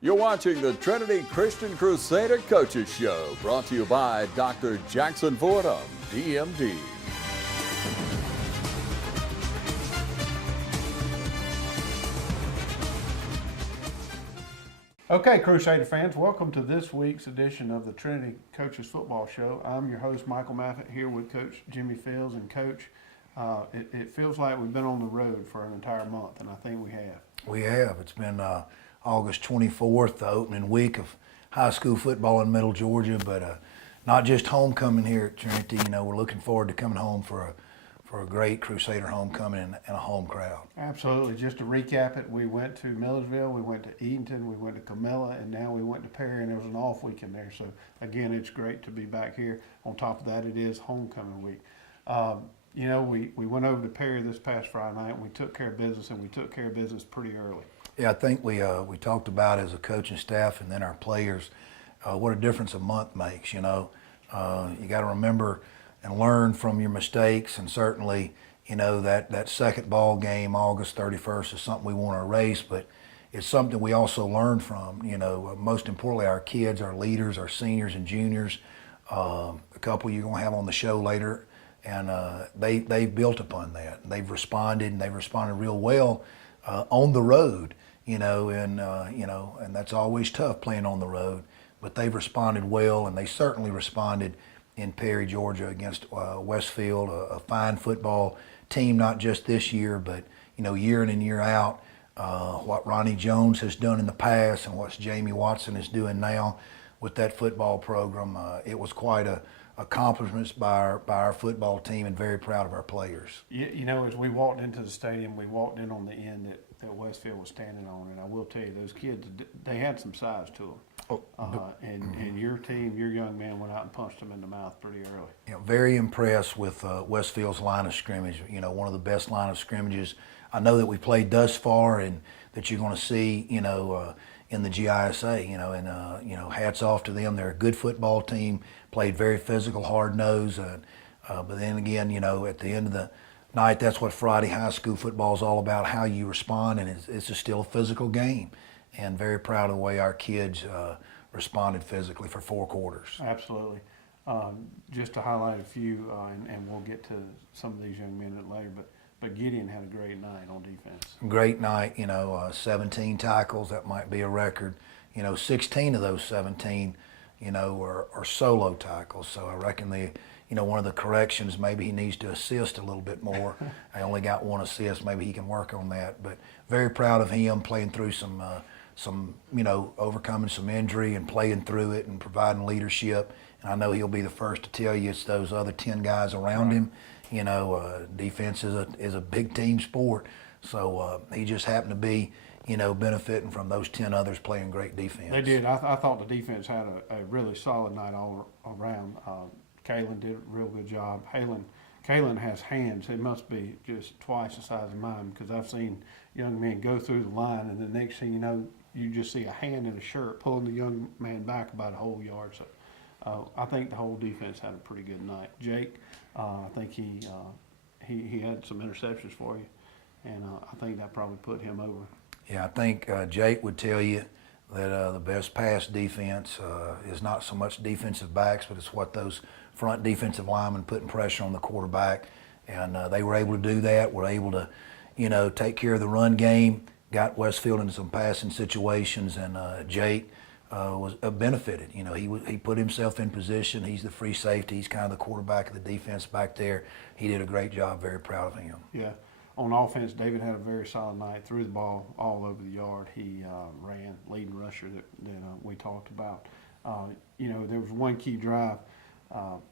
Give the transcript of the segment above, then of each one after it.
You're watching the Trinity Christian Crusader Coaches Show, brought to you by Dr. Jackson Fordham, DMD. Okay, Crusader fans, welcome to this week's edition of the Trinity Coaches Football Show. I'm your host, Michael Maffett, here with Coach Jimmy Fields. And Coach, it feels like we've been on the road for an entire month, and I think we have. We have. It's been August 24th, the opening week of high school football in Middle Georgia, but not just homecoming here at Trinity. You know, we're looking forward to coming home for a great Crusader homecoming and a home crowd. Absolutely. Just to recap it, we went to Millersville, we went to Edenton, we went to Camilla, and now we went to Perry, and there was an off weekend there. So, again, it's great to be back here. On top of that, it is homecoming week. You know, we went over to Perry this past Friday night, and we took care of business, and we took care of business pretty early. Yeah, I think we talked about as a coaching staff and then our players what a difference a month makes. You know, you got to remember and learn from your mistakes, and certainly, you know, that second ball game, August 31st, is something we want to erase, but it's something we also learn from. You know, most importantly, our kids, our leaders, our seniors and juniors, a couple you're going to have on the show later, and they've built upon that. They've responded, and they've responded real well on the road. You know, and that's always tough playing on the road, but they've responded well, and they certainly responded in Perry, Georgia against Westfield, a fine football team, not just this year, but, you know, year in and year out. What Ronnie Jones has done in the past and what Jamie Watson is doing now with that football program, it was quite a accomplishments by our football team, and very proud of our players. You know, as we walked into the stadium, we walked in on the end that Westfield was standing on, and I will tell you, those kids, they had some size to them. And your team, your young man went out and punched them in the mouth pretty early. You know, very impressed with Westfield's line of scrimmage. You know, one of the best line of scrimmages I know that we played thus far, and that you're going to see, you know, in the GISA. You know, and you know, hats off to them. They're a good football team. Played very physical, hard nosed. But then again, you know, at the end of the night, that's what Friday high school football is all about, how you respond, and it's still a physical game. And very proud of the way our kids responded physically for 4 quarters. Absolutely. Just to highlight a few, and we'll get to some of these young men later, but Gideon had a great night on defense. Great night, you know, 17 tackles, that might be a record. You know, 16 of those 17, you know, are solo tackles. So I reckon you know, one of the corrections, maybe he needs to assist a little bit more. I only got 1 assist. Maybe he can work on that. But very proud of him playing through some, you know, overcoming some injury and playing through it and providing leadership. And I know he'll be the first to tell you it's those other 10 guys around him. You know, defense is a big team sport. So he just happened to be, you know, benefiting from those 10 others playing great defense. They did. I thought the defense had a really solid night all around. Kalen did a real good job. Kalen has hands. It must be just twice the size of mine, because I've seen young men go through the line, and the next thing you know, you just see a hand in a shirt pulling the young man back about a whole yard. So I think the whole defense had a pretty good night. Jake, I think he had some interceptions for you, and I think that probably put him over. Yeah, I think Jake would tell you that the best pass defense is not so much defensive backs, but it's what those front defensive linemen putting pressure on the quarterback. And they were able to do that. Were able to, you know, take care of the run game, got Westfield into some passing situations, and Jake was benefited. You know, he put himself in position. He's the free safety. He's kind of the quarterback of the defense back there. He did a great job. Very proud of him. Yeah. On offense, David had a very solid night. Threw the ball all over the yard. He ran, leading rusher that we talked about. You know, there was one key drive.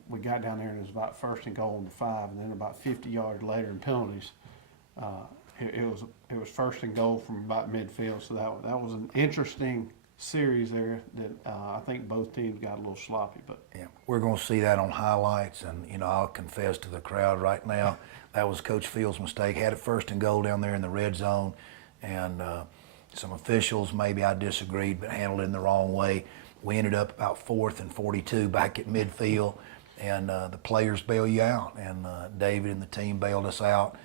We got down there, and it was about 1st and goal on the 5, and then about 50 yards later in penalties, it was 1st and goal from about midfield. So that was an interesting series there that I think both teams got a little sloppy. But yeah, we're going to see that on highlights, and, you know, I'll confess to the crowd right now, that was Coach Fields' mistake. Had it 1st and goal down there in the red zone, and some officials, maybe I disagreed, but handled it in the wrong way. We ended up about 4th and 42 back at midfield, and the players bail you out, and David and the team bailed us out,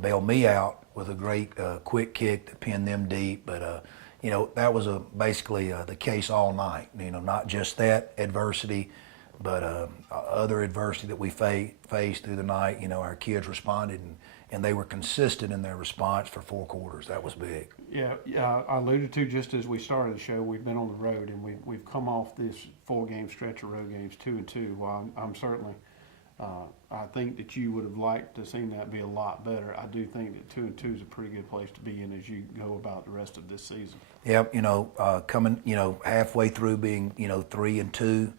bailed me out with a great quick kick that pinned them deep. But you know, that was basically the case all night. You know, not just that adversity, but other adversity that we faced through the night. You know, our kids responded, and they were consistent in their response for 4 quarters. That was big. Yeah, I alluded to just as we started the show, we've been on the road, and we've come off this 4-game stretch of road games 2-2. While I'm certainly, I think that you would have liked to seen that be a lot better. I do think that 2-2 is a pretty good place to be in as you go about the rest of this season. Yep, you know, coming, you know, halfway through being, you know, 3-2.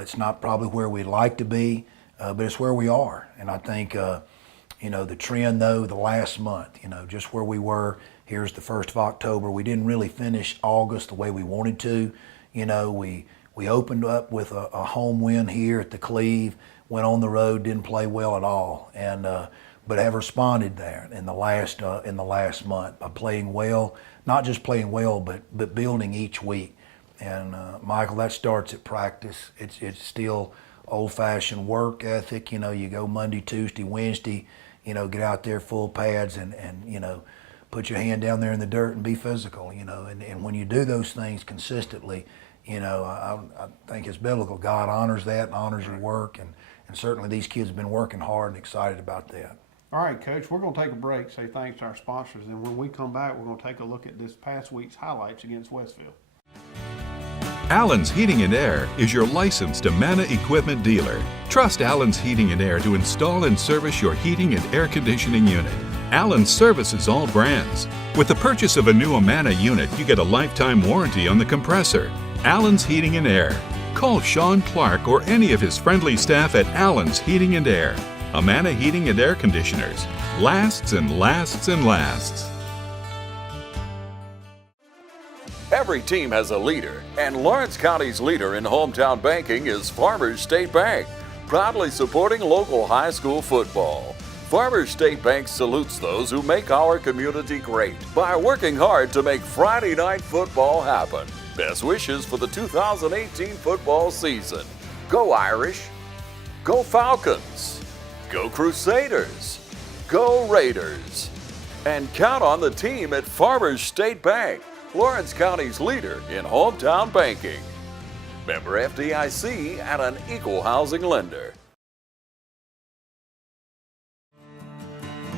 It's not probably where we'd like to be, but it's where we are. And I think, you know, the trend though, the last month, you know, just where we were, here's the 1st of October. We didn't really finish August the way we wanted to. You know, we opened up with a home win here at the Cleve, went on the road, didn't play well at all, and but have responded there in the last month by playing well, not just playing well, but building each week. And Michael, that starts at practice. It's still old-fashioned work ethic. You know, you go Monday, Tuesday, Wednesday, you know, get out there full pads and you know, put your hand down there in the dirt and be physical, you know. And when you do those things consistently, you know, I think it's biblical. God honors that and honors your work. And certainly these kids have been working hard and excited about that. All right, Coach, we're going to take a break, say thanks to our sponsors, and when we come back, we're going to take a look at this past week's highlights against Westfield. Allen's Heating and Air is your licensed Amana equipment dealer. Trust Allen's Heating and Air to install and service your heating and air conditioning unit. Allen services all brands. With the purchase of a new Amana unit, you get a lifetime warranty on the compressor. Allen's Heating and Air. Call Sean Clark or any of his friendly staff at Allen's Heating and Air. Amana Heating and Air Conditioners. Lasts and lasts and lasts. Every team has a leader, and Lawrence County's leader in hometown banking is Farmers State Bank, proudly supporting local high school football. Farmers State Bank salutes those who make our community great by working hard to make Friday night football happen. Best wishes for the 2018 football season. Go Irish, go Falcons, go Crusaders, go Raiders, and count on the team at Farmers State Bank, Lawrence County's leader in hometown banking. Member FDIC and an equal housing lender.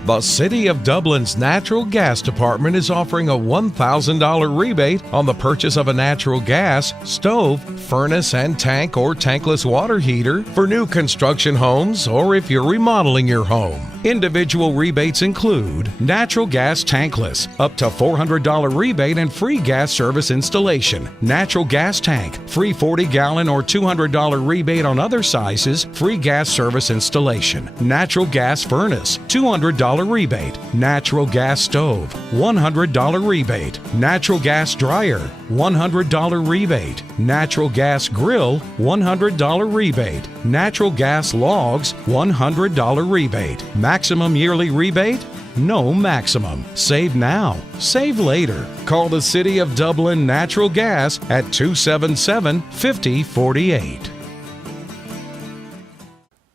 The City of Dublin's Natural Gas Department is offering a $1,000 rebate on the purchase of a natural gas, stove, furnace, and tank or tankless water heater for new construction homes or if you're remodeling your home. Individual rebates include natural gas tankless, up to $400 rebate and free gas service installation. Natural gas tank, free 40-gallon or $200 rebate on other sizes, free gas service installation. Natural gas furnace, $200 rebate. Natural gas stove, $100 rebate. Natural gas dryer, $100 rebate. Natural gas grill, $100 rebate. Natural gas logs, $100 rebate. Maximum yearly rebate? No maximum. Save now. Save later. Call the City of Dublin Natural Gas at 277-5048.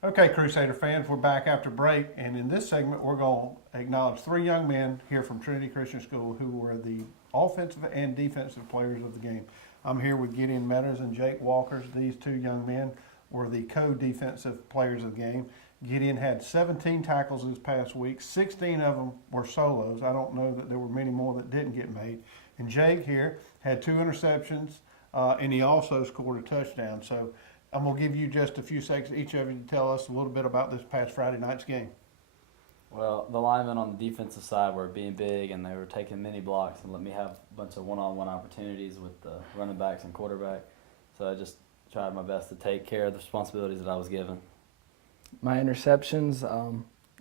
Okay, Crusader fans, we're back after break, and in this segment, we're going to acknowledge 3 young men here from Trinity Christian School who were the offensive and defensive players of the game. I'm here with Gideon Meadows and Jake Walkers. These 2 young men were the co-defensive players of the game. Gideon had 17 tackles this past week. 16 of them were solos. I don't know that there were many more that didn't get made. And Jake here had 2 interceptions, and he also scored a touchdown. So I'm going to give you just a few seconds, each of you, to tell us a little bit about this past Friday night's game. Well, the linemen on the defensive side were being big, and they were taking many blocks and let me have a bunch of one-on-one opportunities with the running backs and quarterback. So I just tried my best to take care of the responsibilities that I was given. My interceptions,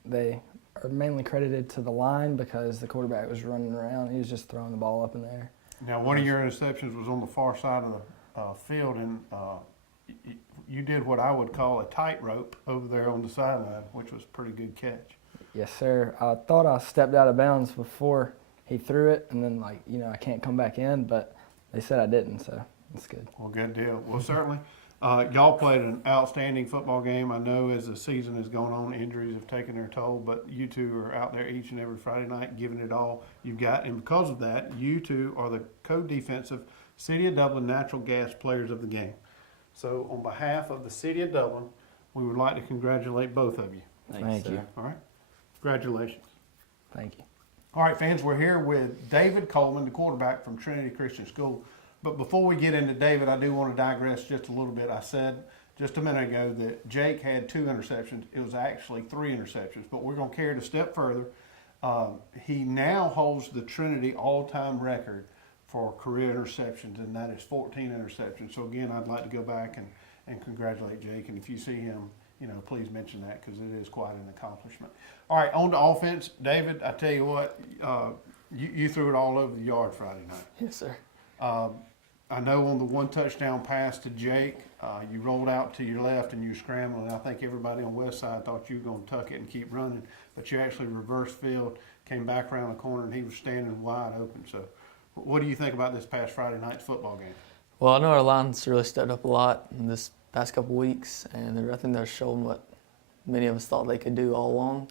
they are mainly credited to the line because the quarterback was running around. He was just throwing the ball up in the air. Now, one of your interceptions was on the far side of the field, and you did what I would call a tightrope over there on the sideline, which was a pretty good catch. Yes, sir. I thought I stepped out of bounds before he threw it, and then, I can't come back in, but they said I didn't, so that's good. Well, good deal. Well, certainly, Y'all played an outstanding football game. I know as the season has gone on, injuries have taken their toll, but you two are out there each and every Friday night giving it all you've got. And because of that, you two are the co-defensive City of Dublin Natural Gas Players of the Game. So on behalf of the City of Dublin, we would like to congratulate both of you. Thank you. All right? Congratulations. Thank you. All right, fans, we're here with David Coleman, the quarterback from Trinity Christian School. But before we get into David, I do want to digress just a little bit. I said just a minute ago that Jake had 2 interceptions. It was actually 3 interceptions, but we're going to carry it a step further. He now holds the Trinity all-time record for career interceptions, and that is 14 interceptions. So again, I'd like to go back and congratulate Jake. And if you see him, please mention that because it is quite an accomplishment. All right, on to offense. David, I tell you what, you threw it all over the yard Friday night. Yes, sir. I know on the 1 touchdown pass to Jake, you rolled out to your left and you scrambled. And I think everybody on West Side thought you were going to tuck it and keep running, but you actually reverse field, came back around the corner, and he was standing wide open. So what do you think about this past Friday night's football game? Well, I know our line's really stepped up a lot in this past couple weeks, and I think they're showing what many of us thought they could do all along.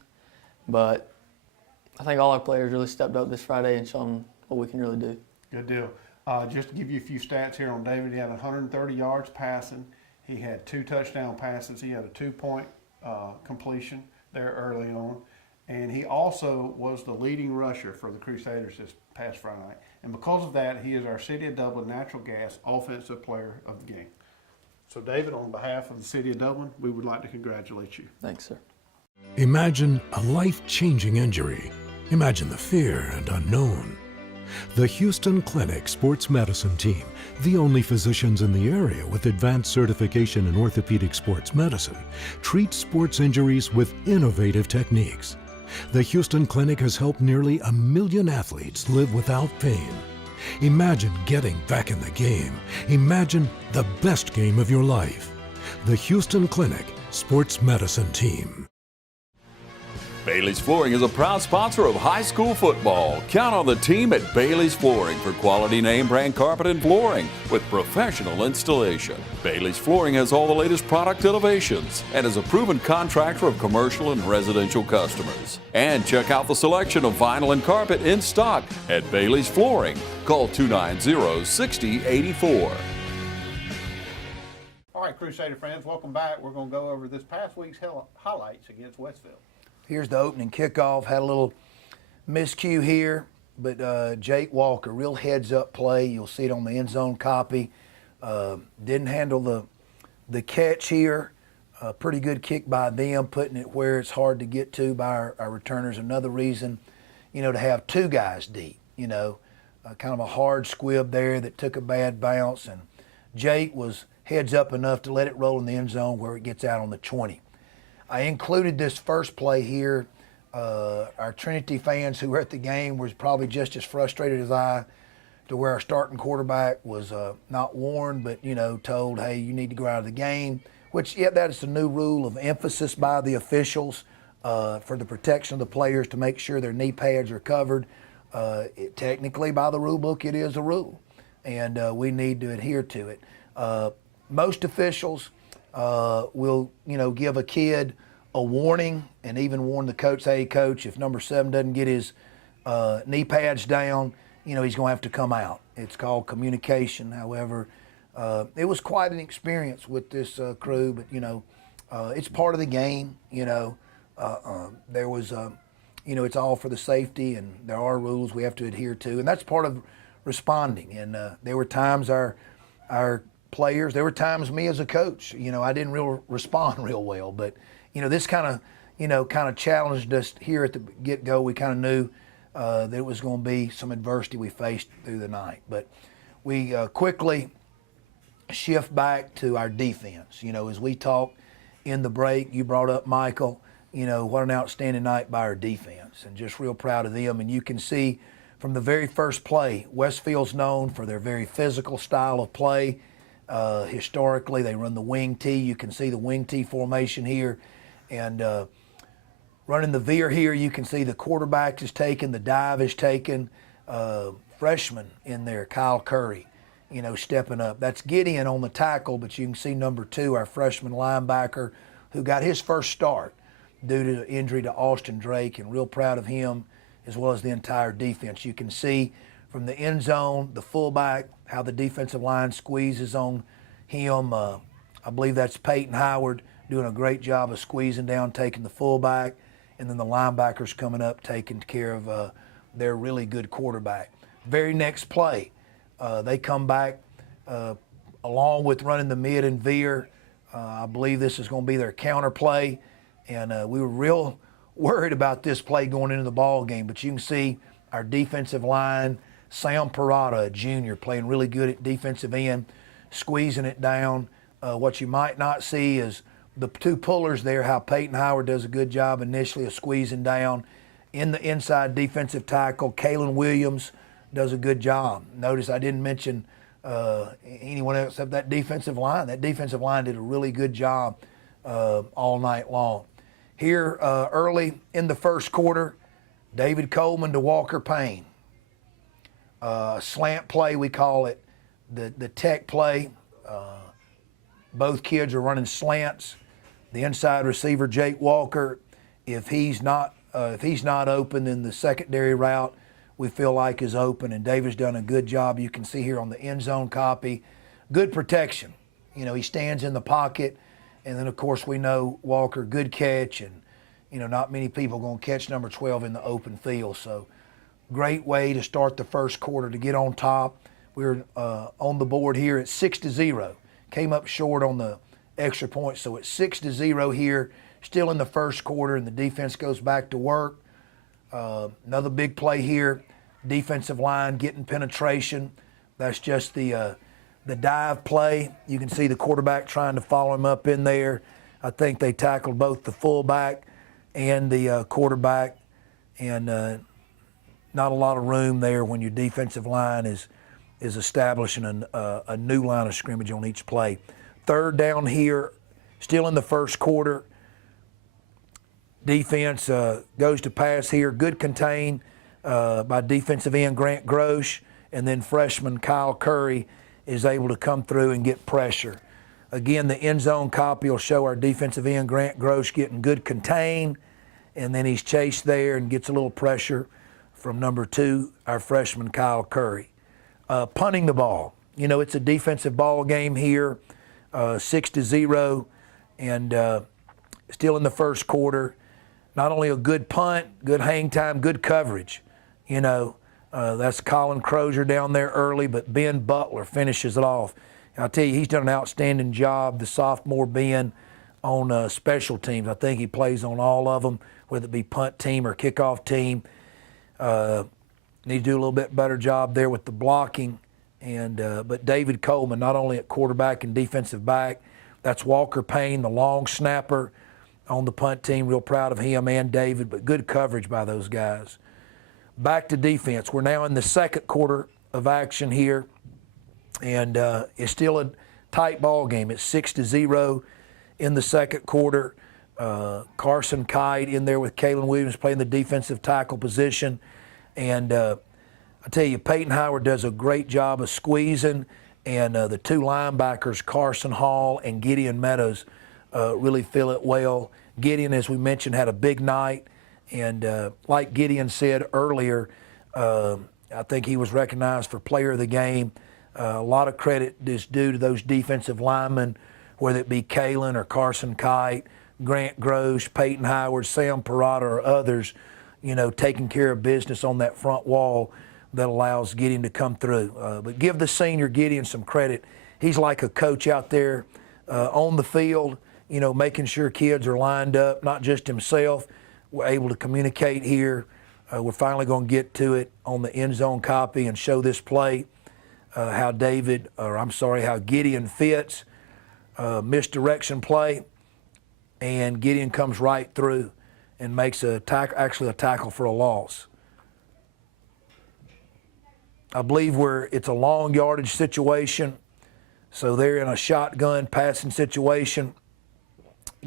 But I think all our players really stepped up this Friday and shown what we can really do. Good deal. Just to give you a few stats here on David, he had 130 yards passing. He had 2 touchdown passes. He had a 2-point completion there early on. And he also was the leading rusher for the Crusaders this past Friday night. And because of that, he is our City of Dublin Natural Gas Offensive Player of the Game. So David, on behalf of the City of Dublin, we would like to congratulate you. Thanks, sir. Imagine a life-changing injury. Imagine the fear and unknown. The Houston Clinic Sports Medicine Team, the only physicians in the area with advanced certification in orthopedic sports medicine, treats sports injuries with innovative techniques. The Houston Clinic has helped nearly 1 million athletes live without pain. Imagine getting back in the game. Imagine the best game of your life. The Houston Clinic Sports Medicine Team. Bailey's Flooring is a proud sponsor of high school football. Count on the team at Bailey's Flooring for quality name brand carpet and flooring with professional installation. Bailey's Flooring has all the latest product innovations and is a proven contractor of commercial and residential customers. And check out the selection of vinyl and carpet in stock at Bailey's Flooring. Call 290-6084. All right, Crusader fans, welcome back. We're going to go over this past week's highlights against Westfield. Here's the opening kickoff. Had a little miscue here, but Jake Walker, real heads-up play. You'll see it on the end zone copy. Didn't handle the catch here. Pretty good kick by them, putting it where it's hard to get to by our returners. Another reason, to have 2 guys deep, kind of a hard squib there that took a bad bounce. And Jake was heads up enough to let it roll in the end zone where it gets out on the 20. I included this first play here. Our Trinity fans who were at the game was probably just as frustrated as I, to where our starting quarterback was not warned, but told, hey, you need to go out of the game. Which, yeah, that is the new rule of emphasis by the officials for the protection of the players to make sure their knee pads are covered. Technically, by the rule book, it is a rule, and we need to adhere to it. Most officials will, give a kid a warning and even warn the coach, hey, coach, if number 7 doesn't get his knee pads down, he's going to have to come out. It's called communication. However, it was quite an experience with this crew, but, it's part of the game, there was, it's all for the safety, and there are rules we have to adhere to, and that's part of responding. And there were times our players, there were times me as a coach, I didn't respond real well, but this kind of challenged us here at the get-go. We kind of knew that it was going to be some adversity we faced through the night, but we quickly shift back to our defense. As we talked in the break, you brought up Michael, what an outstanding night by our defense, and just real proud of them. And you can see from the very first play, Westfield's known for their very physical style of play. Historically, they run the wing T. You can see the wing T formation here. And running the veer here, you can see the quarterback is taken, the dive is taken. Freshman in there, Kyle Curry. stepping up. That's Gideon on the tackle, but you can see number 2, our freshman linebacker, who got his first start due to injury to Austin Drake, and real proud of him as well as the entire defense. You can see from the end zone, the fullback, how the defensive line squeezes on him. I believe that's Peyton Howard doing a great job of squeezing down, taking the fullback, and then the linebackers coming up, taking care of their really good quarterback. Very next play, they come back along with running the mid and veer. I believe this is going to be their counter play, and we were real worried about this play going into the ball game. But you can see our defensive line, Sam Parada, a junior, playing really good at defensive end, squeezing it down. What you might not see is the 2 pullers there, how Peyton Howard does a good job initially of squeezing down. In the inside defensive tackle, Kalen Williams does a good job. Notice I didn't mention anyone else except that defensive line. That defensive line did a really good job all night long. Here early in the first quarter, David Coleman to Walker Payne. Slant play, we call it, the tech play. Both kids are running slants. The inside receiver, Jake Walker, if he's not open, then the secondary route we feel like is open, and David's done a good job. You can see here on the end zone copy, good protection. He stands in the pocket, and then of course we know Walker, good catch, and not many people going to catch number 12 in the open field. So great way to start the first quarter to get on top. We're on the board here at 6-0. Came up short on the extra point, so it's 6-0 here, still in the first quarter, and the defense goes back to work. Another big play here, defensive line getting penetration. That's just the dive play. You can see the quarterback trying to follow him up in there. I think they tackled both the fullback and the quarterback, and not a lot of room there when your defensive line is establishing a new line of scrimmage on each play. Third down here, still in the first quarter. Defense goes to pass here. Good contain by defensive end Grant Grosh, and then freshman Kyle Curry is able to come through and get pressure. Again, the end zone copy will show our defensive end Grant Grosh getting good contain, and then he's chased there and gets a little pressure from number 2, our freshman Kyle Curry. Punting the ball. It's a defensive ball game here, 6-0, and still in the first quarter. Not only a good punt, good hang time, good coverage. That's Colin Crozier down there early, but Ben Butler finishes it off. And I'll tell you, he's done an outstanding job, the sophomore Ben, on special teams. I think he plays on all of them, whether it be punt team or kickoff team. Need to do a little bit better job there with the blocking. But David Coleman, not only at quarterback and defensive back, that's Walker Payne, the long snapper on the punt team. Real proud of him and David, but good coverage by those guys. Back to defense. We're now in the second quarter of action here, and it's still a tight ball game. It's 6-0 in the second quarter. Carson Kite in there with Kalen Williams playing the defensive tackle position. And I tell you, Peyton Howard does a great job of squeezing, and the 2 linebackers, Carson Hall and Gideon Meadows, really fill it well. Gideon, as we mentioned, had a big night, and like Gideon said earlier, I think he was recognized for player of the game. A lot of credit is due to those defensive linemen, whether it be Kalen or Carson Kite, Grant Grosh, Peyton Howard, Sam Parada, or others, taking care of business on that front wall that allows Gideon to come through. But give the senior Gideon some credit. He's like a coach out there on the field, making sure kids are lined up, not just himself. We're able to communicate here. We're finally going to get to it on the end zone copy and show this play, how Gideon fits, misdirection play, and Gideon comes right through and makes a tackle for a loss. I believe it's a long yardage situation, so they're in a shotgun passing situation.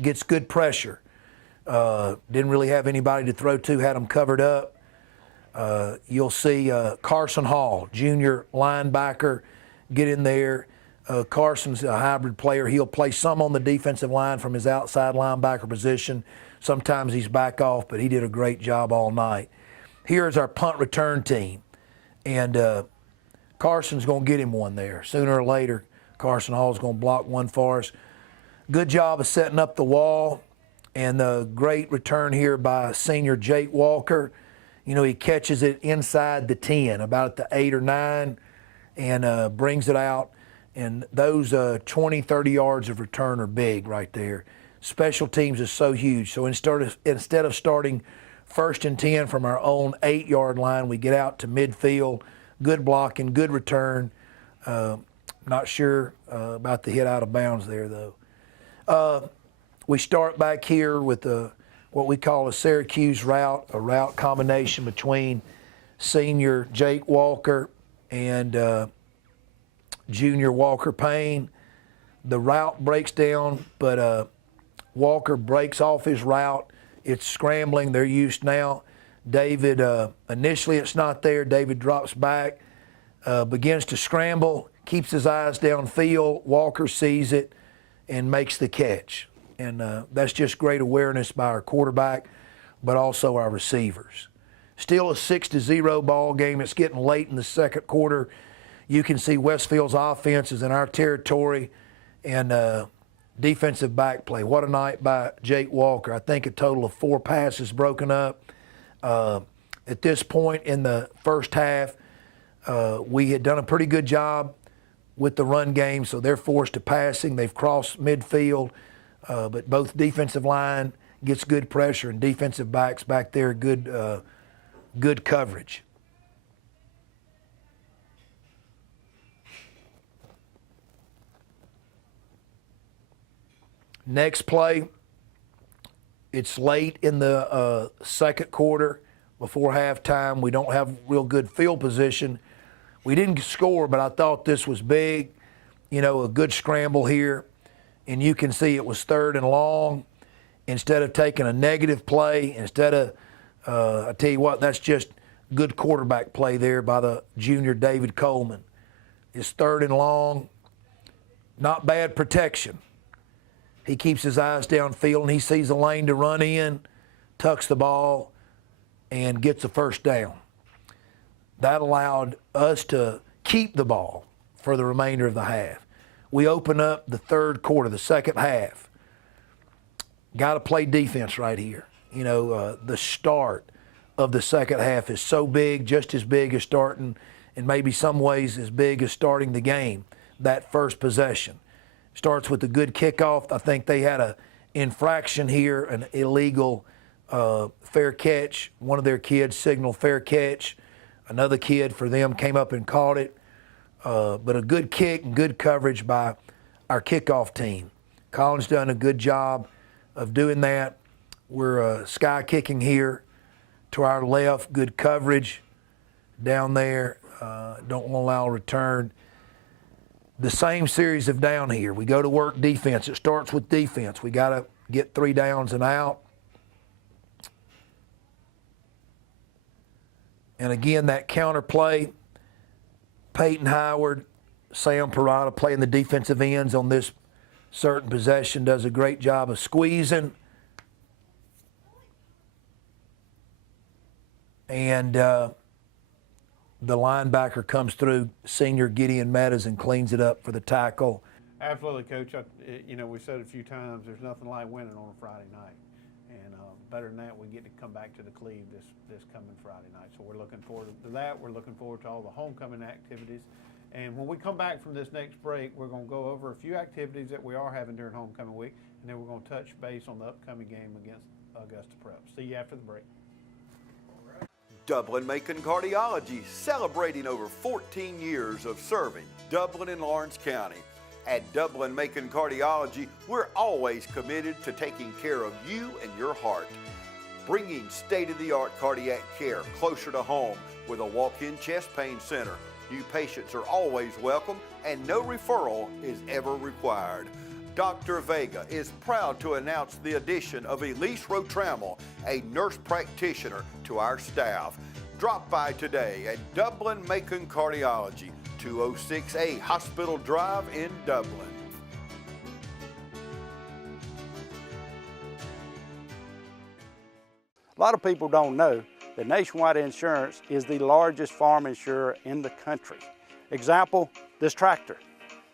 Gets good pressure. Didn't really have anybody to throw to, had them covered up. You'll see Carson Hall, junior linebacker, get in there. Carson's a hybrid player. He'll play some on the defensive line from his outside linebacker position. Sometimes he's back off, but he did a great job all night. Here's our punt return team. And Carson's going to get him one there. Sooner or later, Carson Hall's going to block one for us. Good job of setting up the wall. And the great return here by senior Jake Walker. You know, he catches it inside the 10, about at the 8 or 9, and brings it out. And those 20, 30 yards of return are big right there. Special teams is so huge. So instead of starting 1st and 10 from our own 8-yard line, we get out to midfield. Good blocking, good return. Not sure about the hit out of bounds there, though. We start back here with what we call a Syracuse route, a route combination between senior Jake Walker and junior Walker Payne. The route breaks down, but Walker breaks off his route. It's scrambling. They're used now. David, initially it's not there. David drops back, begins to scramble, keeps his eyes downfield. Walker sees it and makes the catch. And that's just great awareness by our quarterback, but also our receivers. Still a 6-0 ball game. It's getting late in the second quarter. You can see Westfield's offense is in our territory, and defensive back play. What a night by Jake Walker. I think a total of 4 passes broken up. At this point in the first half, we had done a pretty good job with the run game, so they're forced to passing. They've crossed midfield, but both defensive line gets good pressure and defensive backs back there, good coverage. Next play, it's late in the second quarter before halftime. We don't have real good field position. We didn't score, but I thought this was big. You know, a good scramble here. And you can see it was 3rd and long. Instead of taking a negative play, I tell you what, that's just good quarterback play there by the junior David Coleman. It's 3rd and long. Not bad protection. He keeps his eyes downfield and he sees a lane to run in, tucks the ball, and gets a first down. That allowed us to keep the ball for the remainder of the half. We open up the third quarter, the second half. Got to play defense right here. You know, the start of the second half is so big, just as big as starting, and maybe some ways as big as starting the game, that first possession. Starts with a good kickoff. I think they had an infraction here, an illegal fair catch. One of their kids signaled fair catch. Another kid for them came up and caught it. But a good kick and good coverage by our kickoff team. Colin's done a good job of doing that. We're sky kicking here to our left. Good coverage down there. Don't want to allow a return. The same series of down here. We go to work defense. It starts with defense. We got to get 3 downs and out. And again, that counter play, Peyton Howard, Sam Parada playing the defensive ends on this certain possession, does a great job of squeezing. And the linebacker comes through, senior Gideon Meadows, and cleans it up for the tackle. Absolutely, Coach. You know, we said it a few times, there's nothing like winning on a Friday night. And better than that, we get to come back to the Cleve this coming Friday night. So we're looking forward to that. We're looking forward to all the homecoming activities. And when we come back from this next break, we're going to go over a few activities that we are having during homecoming week, and then we're going to touch base on the upcoming game against Augusta Prep. See you after the break. Dublin-Macon Cardiology, celebrating over 14 years of serving Dublin and Lawrence County. At Dublin-Macon Cardiology, we're always committed to taking care of you and your heart. Bringing state-of-the-art cardiac care closer to home with a walk-in chest pain center. New patients are always welcome and no referral is ever required. Dr. Vega is proud to announce the addition of Elise Rotrammel, a nurse practitioner, to our staff. Drop by today at Dublin-Macon Cardiology, 206A Hospital Drive in Dublin. A lot of people don't know that Nationwide Insurance is the largest farm insurer in the country. Example, this tractor.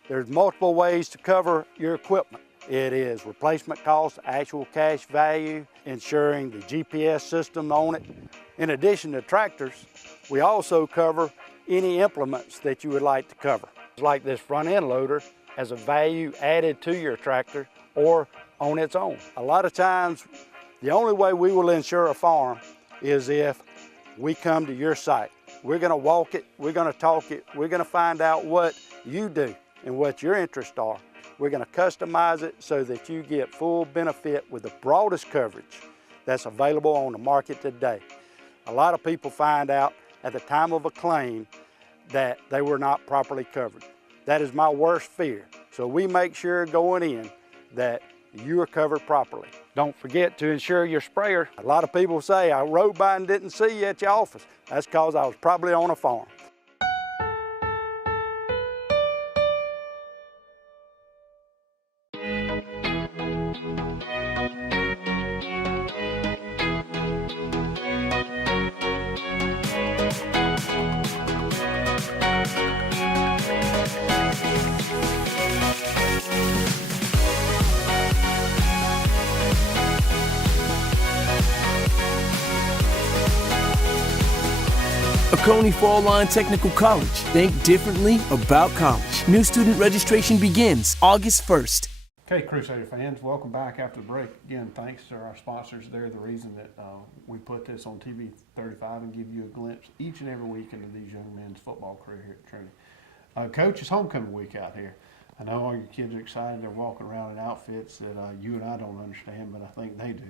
There's multiple ways to cover your equipment. It is replacement cost, actual cash value, insuring the GPS system on it. In addition to tractors, we also cover any implements that you would like to cover. Like this front end loader has a value added to your tractor or on its own. A lot of times, the only way we will insure a farm is if we come to your site. We're gonna walk it, we're gonna talk it, we're gonna find out what you do and what your interests are. We're gonna customize it so that you get full benefit with the broadest coverage that's available on the market today. A lot of people find out at the time of a claim that they were not properly covered. That is my worst fear. So we make sure going in that you are covered properly. Don't forget to insure your sprayer. A lot of people say, I rode by and didn't see you at your office. That's because I was probably on a farm. Oconee Fall Line Technical College. Think differently about college. New student registration begins August 1st. Okay, Crusader fans, welcome back after the break. Again, thanks to our sponsors. They're the reason that we put this on TV 35 and give you a glimpse each and every week into these young men's football career here at Trinity. Coach, it's homecoming week out here. I know all your kids are excited. They're walking around in outfits that you and I don't understand, but I think they do.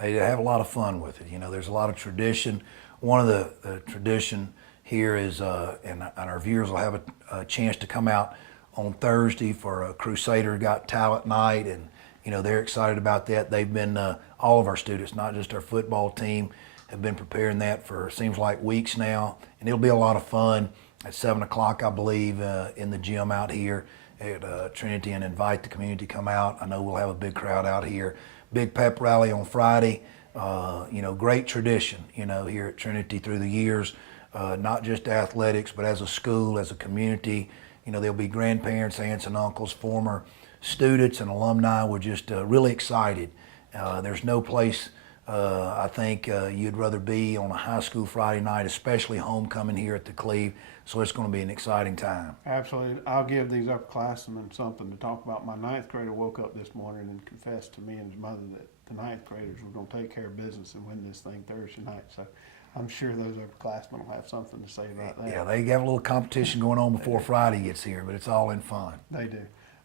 They have a lot of fun with it. You know, there's a lot of tradition. One of the tradition here is, and our viewers will have a chance to come out on Thursday for a Crusader Got Talent Night, and you know they're excited about that. They've been all of our students, not just our football team, have been preparing that for seems like weeks now, and it'll be a lot of fun at 7 o'clock, I believe, in the gym out here at Trinity, and invite the community to come out. I know we'll have a big crowd out here. Big pep rally on Friday. You know, great tradition, you know, here at Trinity through the years, not just athletics, but as a school, as a community. You know, there'll be grandparents, aunts and uncles, former students and alumni. We're just really excited. There's no place I think you'd rather be on a high school Friday night, especially homecoming here at the Cleve. So it's going to be an exciting time. Absolutely. I'll give these upperclassmen something to talk about. My ninth grader woke up this morning and confessed to me and his mother that the ninth graders were going to take care of business and win this thing Thursday night. So I'm sure those upperclassmen will have something to say about that. Yeah, they have a little competition going on before Friday gets here, but it's all in fun. They do.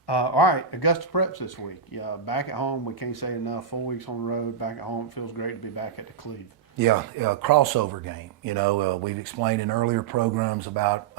All right, Augusta Preps this week. Yeah, back at home, we can't say enough. 4 weeks on the road, back at home. It feels great to be back at the Cleve. Yeah, crossover game. You know, we've explained in earlier programs about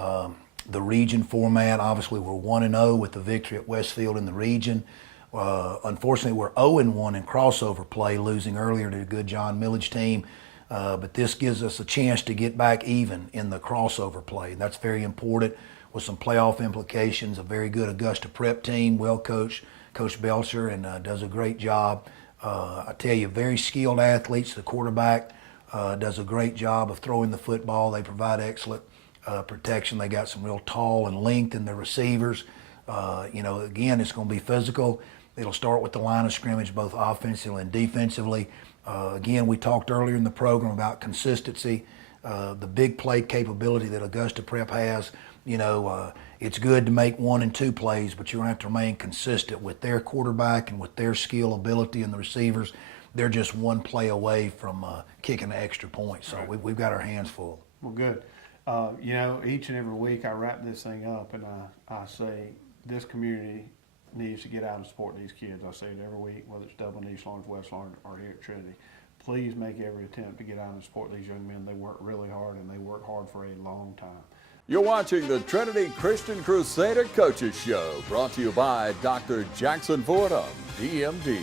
the region format. Obviously, we're 1-0 with the victory at Westfield in the region. Unfortunately, we're 0-1 in crossover play, losing earlier to a good John Millage team. But this gives us a chance to get back even in the crossover play. And that's very important with some playoff implications. A very good Augusta Prep team, well coached, Coach Belcher, and does a great job. I tell you, very skilled athletes. The quarterback does a great job of throwing the football. They provide excellent protection. They got some real tall and length in the receivers. You know, again, it's going to be physical. It'll start with the line of scrimmage, both offensively and defensively. Again, we talked earlier in the program about consistency, the big play capability that Augusta Prep has. You know, it's good to make 1 and 2 plays, but you're going to have to remain consistent with their quarterback and with their skill, ability, and the receivers. They're just 1 play away from kicking an extra point, so we've got our hands full. Well, good. You know, each and every week I wrap this thing up and I say this community needs to get out and support these kids. I say it every week, whether it's Dublin, East Lawrence, West Lawrence, or here at Trinity. Please make every attempt to get out and support these young men. They work really hard, and they work hard for a long time. You're watching the Trinity Christian Crusader Coaches Show, brought to you by Dr. Jackson Fordham, DMD.